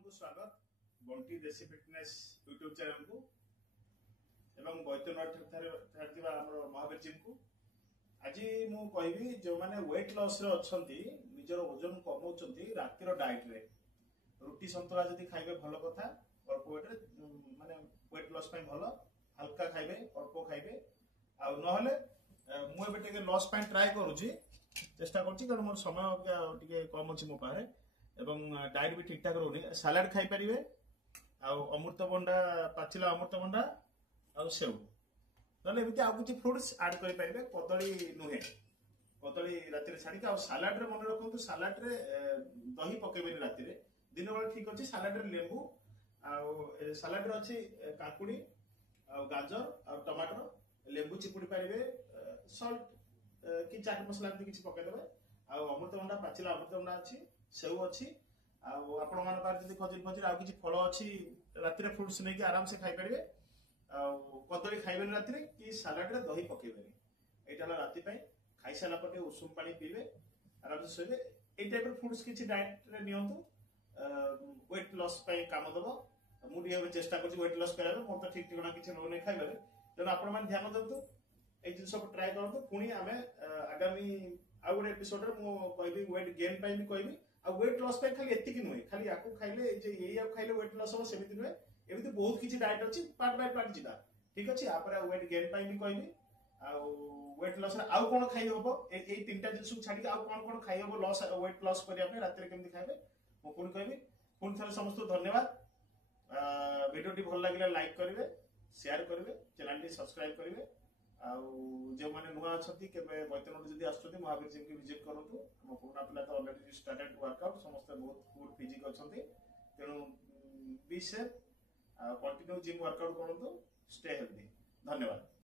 को स्वागत बंटी देसी फिटनेस यूट्यूब चैनल को एवं बैद्यनाथ महावीर जिम को आज मु कहबी जो माने वेट लॉस रे अछंती निजर वजन कमाउछंती रातिर डाइट रे रुटी संतुला जदी खाइबे भलो कथा अल्प वेट रे माने वेट लॉस पय भलो हल्का खाइबे अल्प खाइबे आ नहले मु एबे टिके लॉस पय ट्राई करूची चेष्टा करची कारण मोर समय टिके कम अछि मो पारे एवं डाइट भी ठीक ठाक रोनी सलाड खाई परिवे आ अमृतभंडा पाचिला अमृतभंडा आ सेव नले एमिति आ किछि फ्रूट्स ऐड करि परिवे कदली नुहे कदली राति रे छाडी आ सलाड रे मन रखंतु सलाड रे दही पकेबेनी राति रे दिन बेला ठीक अछि सलाड रे लेंबू आ सलाड रे अछि काकुडी आ गाजर आ टमाटर लेंबू चिपुडी परिवे सॉल्ट कि चाट मसला एमिति किछि पके देबे आ अमृतभंडा पाचिला अमृतभंडा अछि सेव अच्छी आपण मान पार जदी खजूर फजूर आ किछि फल अच्छी राति रे फ्रूट्स नै कि आराम से खाई परिवे आ कदली खाइबेनी राति रे कि सलाड रे दही पकेबेनी एटा ला राति पय खाइ साला पटे उषुम पानी पीबे आराम से सोइबे ए टाइप रे फ्रूट्स किछि डाइट रे नियंतु वेट लॉस पय काम दबो मु भी चेष्टा करछि वेट लॉस कराबे मोर तो ठीक ठिकाना किछि न नै खाइबे तेन आपण मान ध्यान दंतु ए जिंस को ट्राई करंतु पुनी आमे आगामी आ गोटे एपिसोड रे मु कहबी वेट गेन पय भी कहबी आ वेट लॉस पे खाली एति कि नुहे खाली याकू खाइले जे एई आ खाइले वेट लॉस हो सेमिति नुहे एमिति बहुत किछि डाइट अछि पार्ट बाय पार्ट जिदा ठीक अछि आ पर वेट गेन पय भी कहबी आ वेट लॉस रे आ कोन खाइ होबो एई तीनटा जिंस को छाडी आ कोन खाइ होबो लॉस वेट लॉस करिया पे रात रे केमति खाइबे मु पुन कहबी पुन थरे समस्त धन्यवाद वीडियो टी भल लागिला लाइक करिवे शेयर करिवे चैनल टी सब्सक्राइब करिवे जो मैंने नुआ अच्छा केवे बैद्यनाथ जदि आसुँच महावीर जिम की विजिट करूँ आम पुराना पिला तो अलरेडी स्टार्टेड वर्कआउट समस्त बहुत गुड फिजिक अच्छा तेणु be safe continue gym workout करूँ स्टे हेल्दी धन्यवाद।